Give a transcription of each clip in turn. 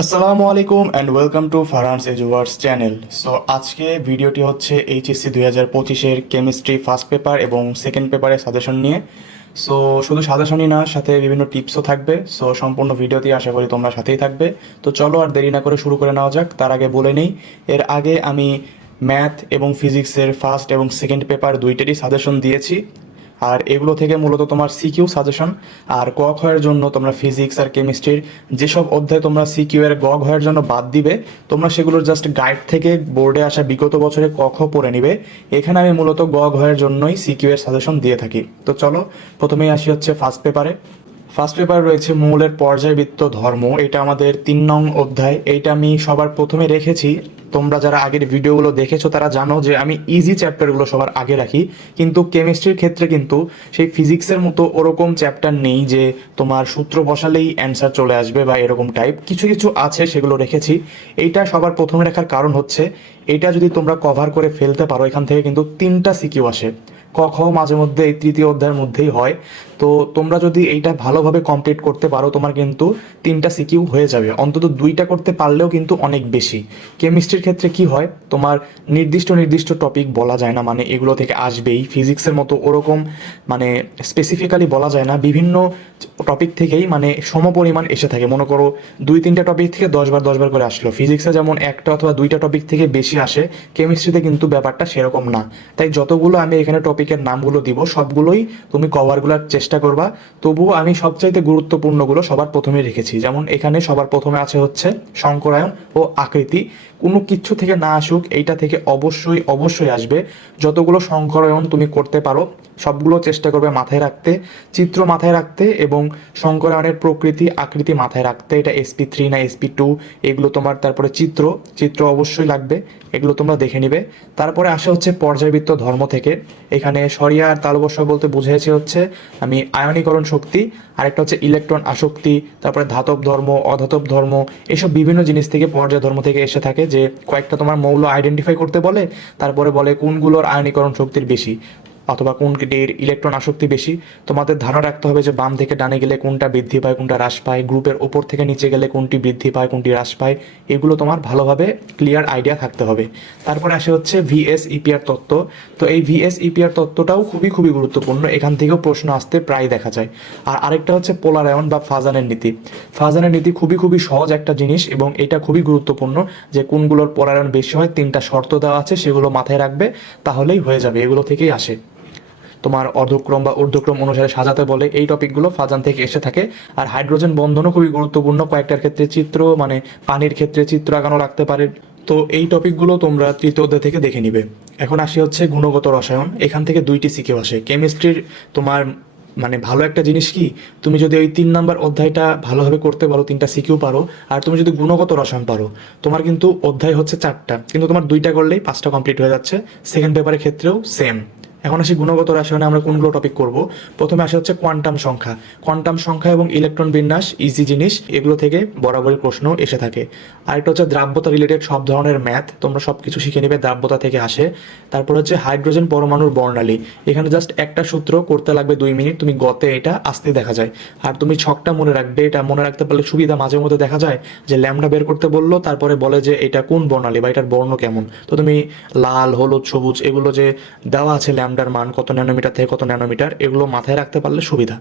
আসসালামু আলাইকুম and welcome to Farhan's এজুয়ার্স চ্যানেল সো আজকে ভিডিওটি হচ্ছে এইচএসসি দুই হাজার পঁচিশের কেমিস্ট্রি ফার্স্ট পেপার এবং সেকেন্ড পেপারের সাজেশন নিয়ে। সো শুধু সাজেশনই না, সাথে বিভিন্ন টিপসও থাকবে। সো সম্পূর্ণ ভিডিওতে আশা করি তোমরা সাথেই থাকবে। তো চলো আর দেরি না করে শুরু করে নেওয়া যাক। তার আগে বলে নেই, এর আগে আমি ম্যাথ এবং ফিজিক্সের ফার্স্ট এবং সেকেন্ড পেপার দুইটারই সাজেশন দিয়েছি। আর এগুলো থেকে মূলত তোমার সিকিউ সাজেশন আর ক ক্ষয়ের জন্য তোমরা ফিজিক্স আর কেমিস্ট্রির যেসব অধ্যায় তোমরা সিকিউ এর গ ঘয়ের জন্য বাদ দিবে, তোমরা সেগুলোর জাস্ট গাইড থেকে বোর্ডে আসা বিগত বছরে ক খ পড়ে নিবে। এখানে আমি মূলত গ ঘয়ের জন্যই সিকিউ এর সাজেশন দিয়ে থাকি। তো চলো, প্রথমেই আসি হচ্ছে ফার্স্ট পেপারে ফার্স্ট পেপার রয়েছে মূলের পর্যায়বৃত্ত ধর্ম, এটা আমাদের তিন নং অধ্যায়। এইটা আমি সবার প্রথমে রেখেছি। তোমরা যারা আগের ভিডিওগুলো দেখেছ, তারা জানো যে আমি ইজি চ্যাপ্টারগুলো সবার আগে রাখি। কিন্তু কেমিস্ট্রির ক্ষেত্রে কিন্তু সেই ফিজিক্সের মতো ওরকম চ্যাপ্টার নেই যে তোমার সূত্র বসালেই অ্যান্সার চলে আসবে বা এরকম টাইপ কিছু কিছু আছে সেগুলো রেখেছি। এইটা সবার প্রথমে রাখার কারণ হচ্ছে, এটা যদি তোমরা কভার করে ফেলতে পারো, এখান থেকে কিন্তু তিনটা সিকিউ আসে। ক, খ, মাঝে মধ্যে এই তৃতীয় অধ্যায়ের মধ্যেই হয়। তো তোমরা যদি এইটা ভালোভাবে কমপ্লিট করতে পারো, তোমার কিন্তু তিনটা সিকিউ হয়ে যাবে। অন্তত দুইটা করতে পারলেও কিন্তু অনেক বেশি। কেমিস্ট্রির ক্ষেত্রে কি হয়, তোমার নির্দিষ্ট নির্দিষ্ট টপিক বলা যায় না মানে এগুলো থেকে আসবেই। ফিজিক্সের মতো ওরকম মানে স্পেসিফিক্যালি বলা যায় না। বিভিন্ন টপিক থেকেই মানে সমপরিমাণ এসে থাকে। মনে করো, দুই, তিনটা টপিক থেকে দশবার দশবার করে আসলো। ফিজিক্সে যেমন একটা অথবা দুইটা টপিক থেকে বেশি আসে কেমিস্ট্রিতে কিন্তু ব্যাপারটা সেরকম না। তাই যতগুলো আমি এখানে টপিকের নামগুলো দিব, সবগুলোই তুমি কভারগুলোর চেষ্টা করবা। তবুও আমি সবচাইতে গুরুত্বপূর্ণগুলো সবার প্রথমে রেখেছি। যেমন এখানে সবার প্রথমে আছে হচ্ছে সংকরায়ন ও আকৃতি। কোনো কিচ্ছু থেকে না আসুক, এইটা থেকে অবশ্যই অবশ্যই আসবে। যতগুলো সংকরায়ন তুমি করতে পারো, সবগুলো চেষ্টা করবে মাথায় রাখতে, চিত্র মাথায় রাখতে এবং সংকরায়নের প্রকৃতি, আকৃতি মাথায় রাখতে। এটা এসপি থ্রি না এসপি টু এগুলো তোমার তারপরে চিত্র। চিত্র অবশ্যই লাগবে, এগুলো তোমরা দেখে নিবে। তারপরে আসে হচ্ছে পর্যায়বৃত্ত ধর্ম থেকে। এখানে সরিয়া আর তালবস্য বলতে বুঝেছে হচ্ছে, আমি আয়নীকরণ শক্তি আরেকটা হচ্ছে ইলেকট্রন আসক্তি, তারপরে ধাতব ধর্ম, অধাতব ধর্ম, এসব বিভিন্ন জিনিস থেকে পর্যায় ধর্ম থেকে এসে থাকে যে কয়েকটা তোমার মৌল আইডেন্টিফাই করতে বলে, তারপরে বলে কোনগুলোর আয়নীকরণ শক্তির বেশি। অথবা কোনটির ইলেকট্রন আসক্তি বেশি, তোমাদের ধারণা রাখতে হবে যে বাম থেকে ডানে গেলে কোনটা বৃদ্ধি পায়, কোনটা হ্রাস পায়, গ্রুপের ওপর থেকে নিচে গেলে কোনটি বৃদ্ধি পায়, কোনটি হ্রাস পায়, এগুলো তোমার ভালোভাবে ক্লিয়ার আইডিয়া থাকতে হবে। তারপরে আসে হচ্ছে ভিএস ইপিআর তত্ত্ব। তো এই ভিএস ইপিআর তত্ত্বটাও খুবই খুবই গুরুত্বপূর্ণ, এখান থেকেও প্রশ্ন আসতে প্রায় দেখা যায়। আর আরেকটা হচ্ছে পোলারায়ন বা ফাজানের নীতি। ফাজানের নীতি খুবই খুবই সহজ একটা জিনিস এবং এটা খুবই গুরুত্বপূর্ণ যে কোনগুলোর পোলারায়ন বেশি হয়, তিনটা শর্ত দেওয়া আছে, সেগুলো মাথায় রাখবে, তাহলেই হয়ে যাবে, এগুলো থেকেই আসে। তোমার অর্ধক্রম বা ঊর্ধ্বক্রম অনুসারে সাজাতে বলে। এই টপিকগুলো ফাজান থেকে এসে থাকে। আর হাইড্রোজেন বন্ধনও খুবই গুরুত্বপূর্ণ। কয়েকটার ক্ষেত্রে চিত্র মানে পানির ক্ষেত্রে চিত্র আঁকানো রাখতে পারে। তো এই টপিকগুলো তোমরা তৃতীয় অধ্যায় থেকে দেখে নিবে। এখন আসি হচ্ছে গুণগত রসায়ন। এখান থেকে দুইটি সিকেও আসে। কেমিস্ট্রির তোমার মানে ভালো একটা জিনিস কি? তুমি যদি ওই তিন নাম্বার অধ্যায়টা ভালোভাবে করতে পারো, তিনটা সিকিউ পারো, আর তুমি যদি গুণগত রসায়ন পারো, তোমার কিন্তু অধ্যায় হচ্ছে চারটা। কিন্তু তোমার দুইটা করলেই পাঁচটা কমপ্লিট হয়ে যাচ্ছে। সেকেন্ড পেপারের ক্ষেত্রেও সেম এখন আসি গুণগত রাসায়নে আমরা কোনগুলো টপিক করব। প্রথমে আসে হচ্ছে কোয়ান্টাম সংখ্যা। কোয়ান্টাম সংখ্যা এবং ইলেকট্রন বিন্যাস ইজি জিনিস, এগুলো থেকে বরাবরই প্রশ্ন এসে থাকে। আরেকটা হচ্ছে দ্রাব্যতা রিলেটেড সব ধরনের ম্যাথ তোমরা সব কিছু শিখে নেবে, দ্রাব্যতা থেকে আসে। তারপর হচ্ছে হাইড্রোজেন পরমাণুর বর্ণালী। এখানে জাস্ট একটা সূত্র করতে লাগবে দুই মিনিট, তুমি গতে এটা আসতে দেখা যায়। আর তুমি ছকটা মনে রাখবে, এটা মনে রাখতে পারলে সুবিধা মাঝে মধ্যে দেখা যায় যে ল্যামডা বের করতে বলল, তারপরে বলে যে এটা কোন বর্ণালী বা এটার বর্ণ কেমন। তো তুমি লাল, হলুদ, সবুজ, এগুলো যে দেওয়া আছে ল্যামডার মান কত ন্যানোমিটার, থেকে কত ন্যানোমিটার, এগুলো মাথায় রাখতে পারলে সুবিধা।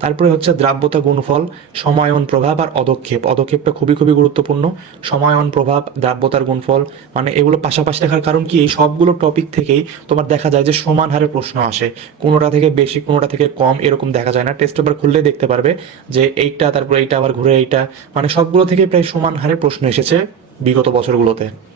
তারপরে হচ্ছে দ্রাব্যতা গুণফল, সমায়ন প্রভাব আর অদক্ষেপ। অদক্ষেপটা খুবই খুবই গুরুত্বপূর্ণ। সমায়ন প্রভাব, দ্রাব্যতার গুণফল মানে এগুলো পাশাপাশি দেখার কারণ কি? এই সবগুলো টপিক থেকেই তোমার দেখা যায় যে সমান হারে প্রশ্ন আসে। কোনোটা থেকে বেশি, কোনোটা থেকে কম এরকম দেখা যায় না। টেস্ট পেপার খুললে দেখতে পারবে যে এইটা, তারপরে এইটা, আবার ঘুরে এইটা। মানে সবগুলো থেকে প্রায় সমান হারে প্রশ্ন এসেছে বিগত বছরগুলোতে।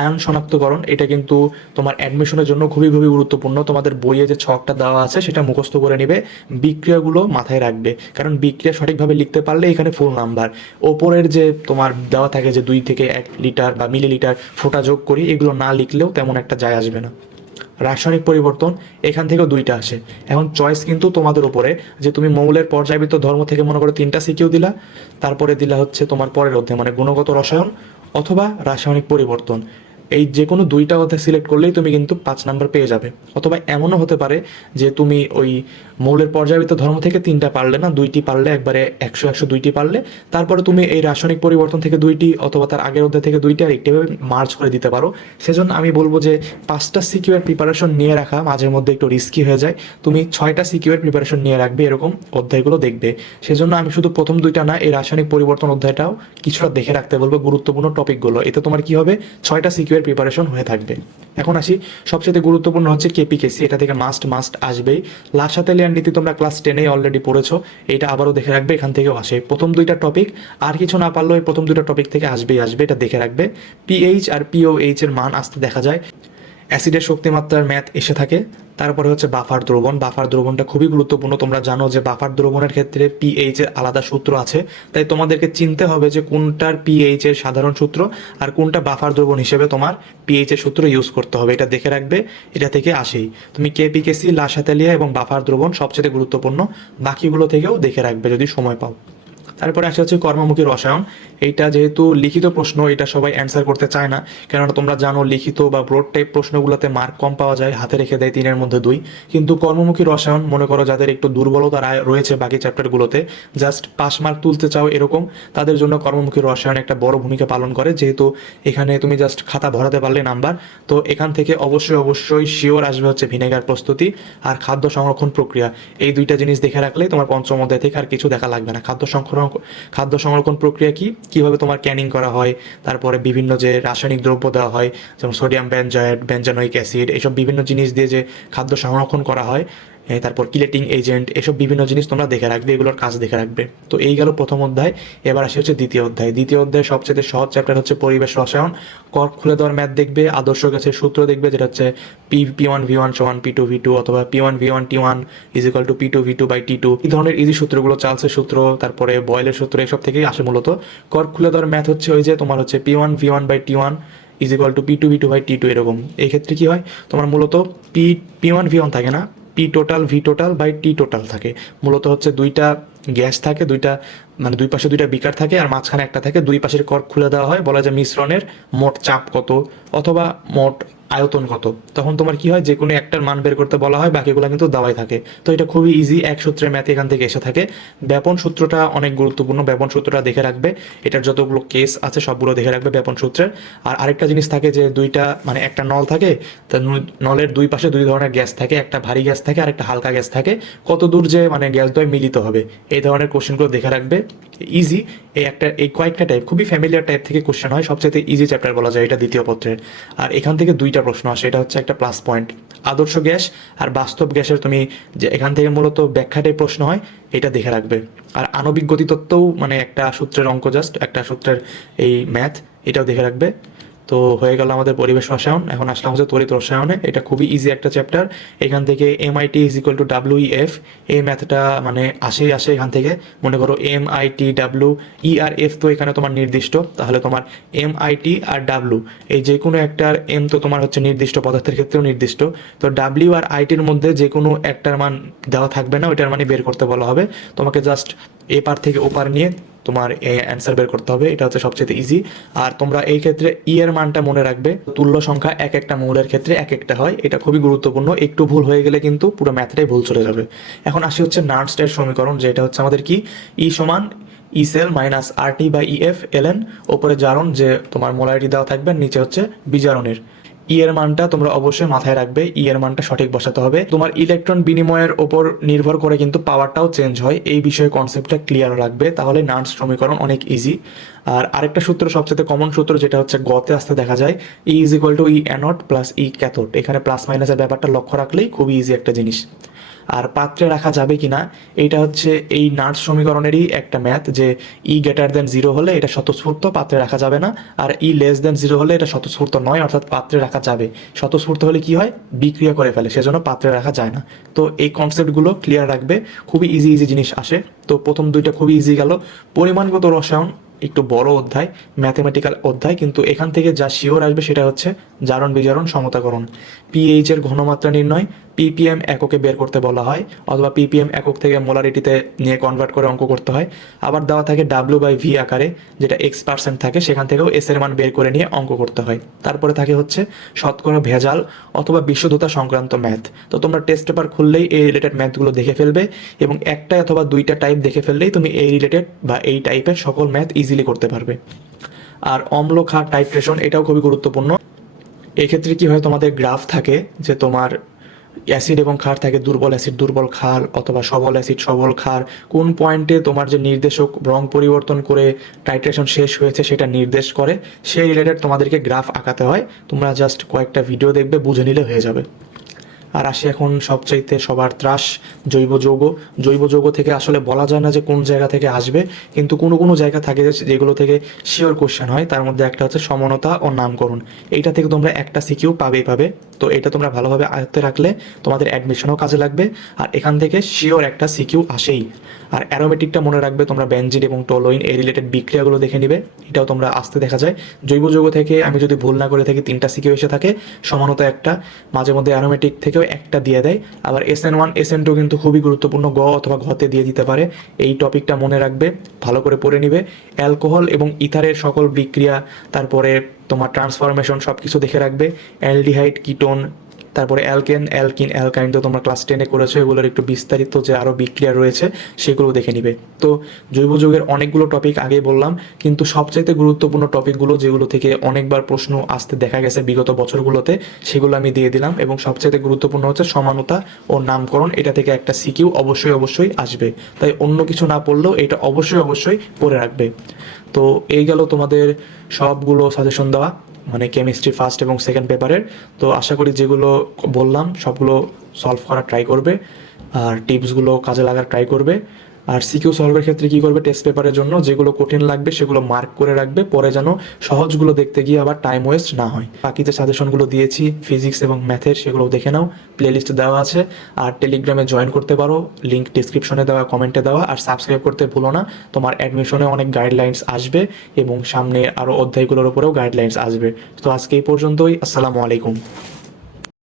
আয়ন শনাক্তকরণ, এটা কিন্তু তোমার অ্যাডমিশনের জন্য খুবই খুবই গুরুত্বপূর্ণ। তোমাদের বইয়ে যে ছকটা দেওয়া আছে, সেটা মুখস্থ করে নেবে। বিক্রিয়াগুলো মাথায় রাখবে। কারণ বিক্রিয়া সঠিকভাবে লিখতে পারলে এখানে ফুল নাম্বার ওপরের যে তোমার দেওয়া থাকে যে দুই থেকে এক লিটার বা মিলিলিটার ফোটা যোগ করি, এগুলো না লিখলেও তেমন একটা যায় আসবে না। রাসায়নিক পরিবর্তন, এখান থেকেও দুইটা আসে। এখন চয়েস কিন্তু তোমাদের উপরে, যে তুমি মৌলের পর্যায়বৃত্ত ধর্ম থেকে মনে করো তিনটা সিকিউ দিলা, তারপরে দিলা হচ্ছে তোমার পরের অধ্যায় মানে গুণগত রসায়ন অথবা রাসায়নিক পরিবর্তন। এই যে কোনো দুইটা কথা সিলেক্ট করলেই তুমি কিন্তু পাঁচ নাম্বার পেয়ে যাবে। অথবা এমনও হতে পারে যে তুমি ওই মৌলের পর্যায়বৃত্ত ধর্ম থেকে তিনটা পারলে না, দুইটি পারলে একবারে একশো একশো দুইটি পারলে, তারপরে তুমি এই রাসায়নিক পরিবর্তন থেকে দুইটি অথবা তার আগের অধ্যায় থেকে দুইটি আর একটিভাবে মার্চ করে দিতে পারো। সেজন্য আমি বলব যে পাঁচটা সিকিউ এর প্রিপারেশন নিয়ে রাখা মাঝে মধ্যে একটু রিস্কি হয়ে যায়। তুমি ছয়টা সিকিউ এর প্রিপারেশন নিয়ে রাখবে এরকম অধ্যায়গুলো দেখবে। সেজন্য আমি শুধু প্রথম দুইটা না, এই রাসায়নিক পরিবর্তন অধ্যায়টাও কিছুটা দেখে রাখতে বলব গুরুত্বপূর্ণ টপিকগুলো এতে তোমার কি হবে? ছয়টা সিকিউ এর প্রিপারেশন হয়ে থাকবে। এখন আসি, সবচেয়ে গুরুত্বপূর্ণ হচ্ছে কেপিকেসি এটা থেকে মাস্ট মাস্ট আসবেই। লাসাতেলিয়ার নীতি তোমরা ক্লাস টেনে অলরেডি পড়েছো, এটা আবারও দেখে রাখবে, এখান থেকেও আসে। প্রথম দুইটা টপিক আর কিছু না পারলেও এই প্রথম দুইটা টপিক থেকে আসবেই, আসবে, এটা দেখে রাখবে। পিএইচ আর পিও এইচ এর মান আসতে দেখা যায়। অ্যাসিডের শক্তিমাত্রার ম্যাথ এসে থাকে। তারপরে হচ্ছে বাফার দ্রবণ। বাফার দ্রবণটা খুবই গুরুত্বপূর্ণ। তোমরা জানো যে বাফার দ্রবণের ক্ষেত্রে পিএইচ এর আলাদা সূত্র আছে। তাই তোমাদেরকে চিনতে হবে যে কোনটার পিএইচ এর সাধারণ সূত্র আর কোনটা বাফার দ্রবণ হিসেবে তোমার পিএইচ এর সূত্র ইউজ করতে হবে। এটা দেখে রাখবে। এটা থেকে আসেই। তুমি কেপিকেসি লাসাতেলিয়া এবং বাফার দ্রবণ সবচেয়ে গুরুত্বপূর্ণ। বাকিগুলো থেকেও দেখে রাখবে যদি সময় পাও। তারপরে আসে হচ্ছে কর্মমুখী রসায়ন। এইটা যেহেতু লিখিত প্রশ্ন, এটা সবাই অ্যান্সার করতে চায় না। কেননা তোমরা জানো, লিখিত বা ব্রড টাইপ প্রশ্নগুলোতে মার্ক কম পাওয়া যায়, হাতে রেখে দেয় তিনের মধ্যে দুই। কিন্তু কর্মমুখী রসায়ন, মনে করো যাদের একটু দুর্বলতা রায়- রয়েছে বাকি চ্যাপ্টারগুলোতে জাস্ট পাস মার্ক তুলতে চাও এরকম, তাদের জন্য কর্মমুখী রসায়ন একটা বড় ভূমিকা পালন করে। যেহেতু এখানে তুমি জাস্ট খাতা ভরাতে পারলে নাম্বার তো এখান থেকে অবশ্যই অবশ্যই শিওর আসবে হচ্ছে ভিনেগার প্রস্তুতি আর খাদ্য সংরক্ষণ প্রক্রিয়া। এই দুইটা জিনিস দেখে রাখলে তোমার পঞ্চম অধ্যায় থেকে আর কিছু দেখা লাগবে না। খাদ্য সংরক্ষণ খাদ্য সংরক্ষণ প্রক্রিয়া কি? কীভাবে তোমার ক্যানিং করা হয়, তারপরে বিভিন্ন যে রাসায়নিক দ্রব্য দেওয়া হয়, যেমন সোডিয়াম ব্যানজয়েড বেনজানোইক অ্যাসিড এইসব বিভিন্ন জিনিস দিয়ে যে খাদ্য সংরক্ষণ করা হয় তারপর কিলেটিং এজেন্ট এসব বিভিন্ন জিনিস তোমরা দেখে রাখবে, এগুলোর কাজ দেখে রাখবে। তো এই গেল প্রথম অধ্যায়, এবার আসি হচ্ছে দ্বিতীয় অধ্যায়। দ্বিতীয় অধ্যায় সবচেয়ে সহজ চ্যাপ্টার হচ্ছে পরিবেশ রসায়ন। কর্ক খুলে দেওয়ার ম্যাথ দেখবে, আদর্শ গাছের সূত্র দেখবে, যেটা হচ্ছে P P one V one সমান পি টু ভি টু অথবা P one V one T one is equal to P two V two by T two এই ধরনের ইজি সূত্রগুলো চার্লসের সূত্র, তারপরে বয়েলের সূত্র, এসব থেকেই আসে মূলত। কর্ক খুলে দেওয়ার ম্যাথ হচ্ছে ওই যে তোমার হচ্ছে P one V one by T one is equal to P two V two by T two এরকম। এই ক্ষেত্রে কি হয়? তোমার মূলত P P one V one থাকে না P total V total by T total থাকে। মূলত হচ্ছে দুইটা গ্যাস থাকে, দুইটা মানে দুই পাশে দুইটা বিকার থাকে আর মাঝখানে একটা থাকে। দুই পাশের কর্ক খুলে দেওয়া হয়। বলা যায় মিশ্রণের মোট চাপ কত? অথবা মোট আয়তন কত? তখন তোমার কি হয়? যে কোনো একটার মান বের করতে বলা হয়, বাকিগুলো কিন্তু দেওয়াই থাকে। তো এটা খুবই ইজি এক সূত্রের ম্যাথ এখান থেকে এসে থাকে। ব্যাপন সূত্রটা অনেক গুরুত্বপূর্ণ। ব্যাপন সূত্রটা দেখে রাখবে। এটার যতগুলো কেস আছে, সবগুলো দেখে রাখবে ব্যাপন সূত্রের। আর আরেকটা জিনিস থাকে যে, দুইটা মানে একটা নল থাকে, তা নলের দুই পাশে দুই ধরনের গ্যাস থাকে। একটা ভারী গ্যাস থাকে আর একটা হালকা গ্যাস থাকে। কত দূর যে মানে গ্যাস দ্বয় মিলিত হবে। এই ধরনের কোশ্চেনগুলো দেখে রাখবে। ইজি এই একটা, এই কয়েকটা টাইপ খুবই ফ্যামিলিয়ার টাইপ থেকে কোশ্চেন হয় সবচেয়ে ইজি চ্যাপ্টার বলা যায় এটা দ্বিতীয় পত্রের। আর এখান থেকে দুইটা প্রশ্ন আসে, এটা হচ্ছে একটা প্লাস পয়েন্ট আদর্শ গ্যাস আর বাস্তব গ্যাসের তুমি যে এখান থেকে মূলত ব্যাখ্যাটাই প্রশ্ন হয়, এটা দেখে রাখবে। আর আণবিক গতিতত্ত্বও মানে একটা সূত্রের অঙ্ক জাস্ট একটা সূত্রের এই ম্যাথ এটাও দেখে রাখবে। তো হয়ে গেল আমাদের পরিবেশ রসায়ন। এখন আসলাম হচ্ছে তড়িৎ রসায়নে। এটা খুবই ইজি একটা চ্যাপ্টার এখান থেকে M I T is equal to W F এই ম্যাথটা মানে আসেই আসে এখান থেকে। মনে করো M I T W E R F তো এখানে তোমার নির্দিষ্ট। তাহলে তোমার এম আই টি আর ডাব্লিউ এই যে কোনো একটার এম তো তোমার হচ্ছে নির্দিষ্ট, পদার্থের ক্ষেত্রেও নির্দিষ্ট। তো ডাব্লিউ আর আইটির মধ্যে যে কোনো একটার মান দেওয়া থাকবে না, ওইটার মানে বের করতে বলা হবে। তোমাকে জাস্ট এপার থেকে ওপার নিয়ে তোমার অ্যান্সার বের করতে হবে। এটা হচ্ছে সবচেয়ে ইজি আর তোমরা এই ক্ষেত্রে ই এর মানটা মনে রাখবে। তুল্য সংখ্যা এক একটা মৌলের ক্ষেত্রে এক একটা হয়। এটা খুবই গুরুত্বপূর্ণ। একটু ভুল হয়ে গেলে কিন্তু পুরো ম্যাথটাই ভুল চলে যাবে। এখন আসি হচ্ছে নার্সটের সমীকরণ, যেটা হচ্ছে আমাদের কি? ই সমান E cell minus R T by EF L N ওপরে জারণ যে তোমার মোলারিটি দেওয়া থাকবে, নিচে হচ্ছে বিজারণের। ই এর মানটা তোমরা অবশ্যই মাথায় রাখবে ই এর মানটা সঠিক বসাতে হবে। তোমার ইলেকট্রন বিনিময়ের ওপর নির্ভর করে কিন্তু পাওয়ারটাও চেঞ্জ হয়। এই বিষয়ে কনসেপ্টটা ক্লিয়ার রাখবে। তাহলে নার্স সমীকরণ অনেক ইজি আর আরেকটা সূত্র সবচেয়ে কমন সূত্র যেটা হচ্ছে গতে আসতে দেখা যায় E is equal to E anode plus E cathode এখানে প্লাস মাইনাসের ব্যাপারটা লক্ষ্য রাখলেই খুবই ইজি একটা জিনিস। আর পাত্রে রাখা যাবে কি না এইটা হচ্ছে এই নার্স সমীকরণেরই একটা ম্যাথ যে ই গ্রেটার দেন জিরো হলে এটা স্বতঃস্ফূর্ত, পাত্রে রাখা যাবে না, আর ই লেস দেন জিরো হলে এটা স্বতঃস্ফূর্ত নয়, অর্থাৎ পাত্রে রাখা যাবে। স্বতঃস্ফূর্ত হলে কি হয়? বিক্রিয়া করে ফেলে, সেজন্য পাত্রে রাখা যায় না। তো এই কনসেপ্টগুলো ক্লিয়ার রাখবে, খুবই ইজি ইজি জিনিস আসে। তো প্রথম দুইটা খুবই ইজি গেল। পরিমাণগত রসায়ন, একটু বড় অধ্যায় ম্যাথমেটিক্যাল অধ্যায়, কিন্তু এখান থেকে যা শিওর আসবে সেটা হচ্ছে জারণ বিজারণ সমতাকরণ। পিএইচ এর ঘনমাত্রা নির্ণয় পিপিএম এককে বের করতে বলা হয়, অথবা পিপিএম একক থেকে মোলারিটিতে নিয়ে কনভার্ট করে অঙ্ক করতে হয়। আবার দেওয়া থাকে ডাব্লিউ বাই ভি আকারে, যেটা এক্স পার্সেন্ট থাকে, সেখান থেকেও এস এর মান বের করে নিয়ে অঙ্ক করতে হয়। তারপরে থাকে হচ্ছে শতকরা ভেজাল অথবা বিশুদ্ধতা সংক্রান্ত ম্যাথ তো তোমরা টেস্ট পেপার খুললেই এই রিলেটেড ম্যাথগুলো দেখে ফেলবে এবং একটা অথবা দুইটা টাইপ দেখে ফেললেই তুমি এই রিলেটেড বা এই টাইপের সকল ম্যাথ ইজিলি করতে পারবে। আর অম্ল ক্ষার টাইট্রেশন এটাও খুবই গুরুত্বপূর্ণ। এক্ষেত্রে কি হয়, তোমাদের গ্রাফ থাকে যে তোমার অ্যাসিড এবং ক্ষার থাকে, দুর্বল অ্যাসিড, দুর্বল ক্ষার অথবা সবল অ্যাসিড, সবল ক্ষার, কোন পয়েন্টে তোমার যে নির্দেশক রং পরিবর্তন করে টাইট্রেশন শেষ হয়েছে সেটা নির্দেশ করে, সেই রিলেটেড তোমাদেরকে গ্রাফ আঁকাতে হয়। তোমরা জাস্ট কয়েকটা ভিডিও দেখবে, বুঝে নিলে হয়ে যাবে। আর আসি এখন সবচাইতে সবার ত্রাস, জৈব যৌগ। জৈব যৌগ থেকে আসলে বলা যায় না যে কোন জায়গা থেকে আসবে, কিন্তু কোনো কোনো জায়গা থাকে যেগুলো থেকে শিওর কোশ্চেন হয়। তার মধ্যে একটা হচ্ছে সমনতা ও নামকরণ। এইটা থেকে তোমরা একটা সিকিউ পাবেই পাবে। তো এটা তোমরা ভালোভাবে আয়ত্তে রাখলে তোমাদের অ্যাডমিশনও কাজে লাগবে। আর এখান থেকে শিওর একটা সিকিউ আসেই। আর অ্যারোমেটিকটা মনে রাখবে, তোমরা বেঞ্জিন এবং টোলোইন এই রিলেটেড বিক্রিয়াগুলো দেখে নিবে। এটাও তোমরা আসতে দেখা যায়। জৈব যৌগ থেকে আমি যদি ভুল না করে থাকি, তিনটা সিকিউ এসে থাকে, সমানত একটা। মাঝে মধ্যে অ্যারোমেটিক থেকেও একটা দিয়ে দেয়। আবার S N one S N two কিন্তু খুবই গুরুত্বপূর্ণ গ অথবা ঘতে দিয়ে দিতে পারে। এই টপিকটা মনে রাখবে, ভালো করে পড়ে নিবে। অ্যালকোহল এবং ইথারের সকল বিক্রিয়া, তারপরে তোমার ট্রান্সফরমেশন সব কিছু দেখে রাখবে। অ্যালডিহাইড কিটোন তারপরে অ্যালকেন, অ্যালকিন, অ্যালকাইন তো তোমরা ক্লাস টেনে করেছ, এগুলোর একটু বিস্তারিত যে আরও বিক্রিয়া রয়েছে সেগুলো দেখে নিবে। তো জৈব যৌগের অনেকগুলো টপিক আগেই বললাম, কিন্তু সবচাইতে গুরুত্বপূর্ণ টপিকগুলো যেগুলো থেকে অনেকবার প্রশ্ন আসতে দেখা গেছে বিগত বছরগুলোতে, সেগুলো আমি দিয়ে দিলাম এবং সবচাইতে গুরুত্বপূর্ণ হচ্ছে সমানতা ও নামকরণ, এটা থেকে একটা সিকিউ অবশ্যই অবশ্যই আসবে। তাই অন্য কিছু না পড়লেও এটা অবশ্যই অবশ্যই পড়ে রাখবে। তো এই গেল তোমাদের সবগুলো সাজেশন দেওয়া। মানে কেমিস্ট্রি ফার্স্ট এবং সেকেন্ড পেপারের তো আশা করি যেগুলো বললাম, সবগুলো সলভ করার ট্রাই করবে। আর টিপসগুলো কাজে লাগার ট্রাই করবে। আর সিকিউ সলভের ক্ষেত্রে কি করবে? টেস্ট পেপারের জন্য যেগুলো কঠিন লাগবে, সেগুলো মার্ক করে রাখবে, পরে যেন সহজগুলো দেখতে গিয়ে আবার টাইম ওয়েস্ট না হয়। বাকি যে সাজেশনগুলো দিয়েছি ফিজিক্স এবং ম্যাথের সেগুলো দেখে নাও। প্লেলিস্ট দেওয়া আছে। আর টেলিগ্রামে জয়েন করতে পারো। লিঙ্ক ডিসক্রিপশনে দেওয়া কমেন্টে দেওয়া। আর সাবস্ক্রাইব করতে ভুলো না। তোমার অ্যাডমিশনে অনেক গাইডলাইন্স আসবে এবং সামনে আরও অধ্যায়গুলোর উপরেও গাইডলাইন্স আসবে। তো আজকে এই পর্যন্তই। আসসালামু আলাইকুম।